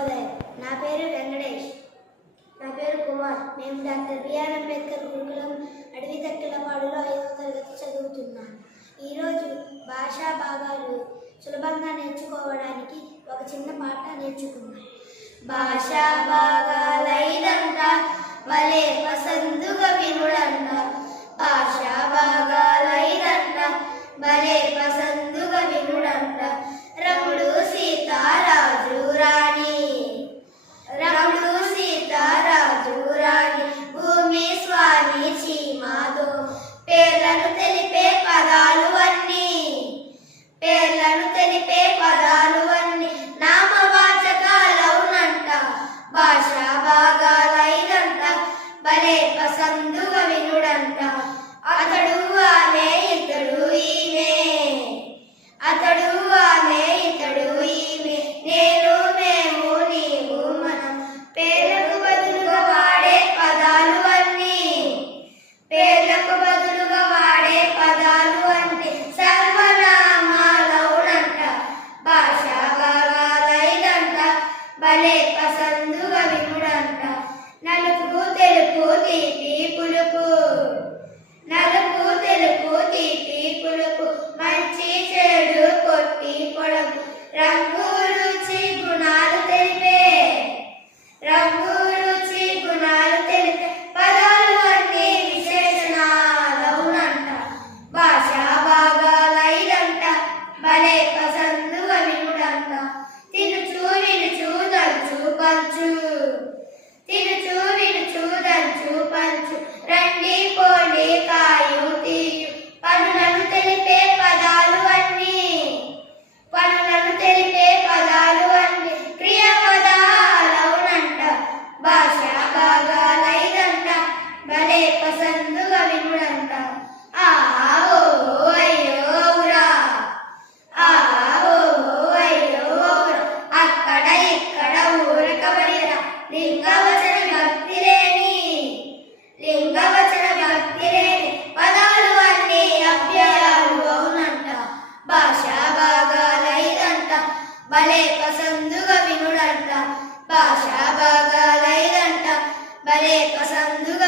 శుభోదయం. నా పేరు వెంకటేష్. నా పేరు కుమార్. మేము డాక్టర్ బిఆర్ అంబేద్కర్ గురుకులం అడవితక్కిలపాడులో 5వ తరగతి చదువుతున్నాను. ఈరోజు భాషా భాగాలు సులభంగా నేర్చుకోవడానికి ఒక చిన్న పాట నేర్చుకున్నాం. భాషా భాగాలైదంట వలే పసందుగా వినుడంట. భాషా భాగాలైదంట వలే పసందుగా వినుడంట. రముడు సీతారాజు రాణి, రముడు సీతారాజు రాణి, భూమి స్వామి చీమాదో. పేర్లను తెలిపే పదాలు అన్నీ, పేర్లను తెలిపే పదాలు అన్నీ నామవాచకాలవునంట. భాషా భాగాలైదంట భలే పసందుగా వినుడంట. అతడు ఆమె ఇతడు ఈమె, అతడు ఆమె ఇతడు ఈమె, నేను మేము నీవు మనం. పేర్లకు బదులుగా వాడే పదాలు అన్నీ, పేర్లకు బదులుగా వాడే పదాలు అన్నీ సర్వనామాలవునంట. భాషా భాగాలైదంట భలే పసందుగా వినుడంట. నలుపు తెలుపు తీపి పులుపు, నలుపు తెలుపు తీపి పులుపు, మంచి చెడు కొట్టి పొడవు. రంగు రుచి గుణాలు తెలిపే, రంగు రుచి గుణాలు తెలిపే పదాలు అన్నీ విశేషణాలవునంట. భాషా భాగాలైదంట భలే పసందుగా వినుడంట. తినుచు వినుచు దంచు పంచు, తినుచు వినుచు దంచు పంచు, రండి పోండి కాయు తీయు. పనులను తెలిపే పదాలు అన్నీ, పనులను తెలిపే పదాలు అన్నీ క్రియాపదాలవునంట. భాషా భాగాలైదంట భలే పసందుగా వినుడంట. ఆ ఓ అయ్యో ఔరా, ఆ ఓ అయ్యో ఔరా, అక్కడ ఇక్కడ ఊరకబడిరా. లింగవచన భక్తి లేని, లింగవచన భక్తి లేని పదాలు అన్నీ అవ్యయాలు అవునంట. భాషా భాగాలైదంట భలే పసందుగా వినుడంట. భాషా భాగాలైదంట భలే పసందుగా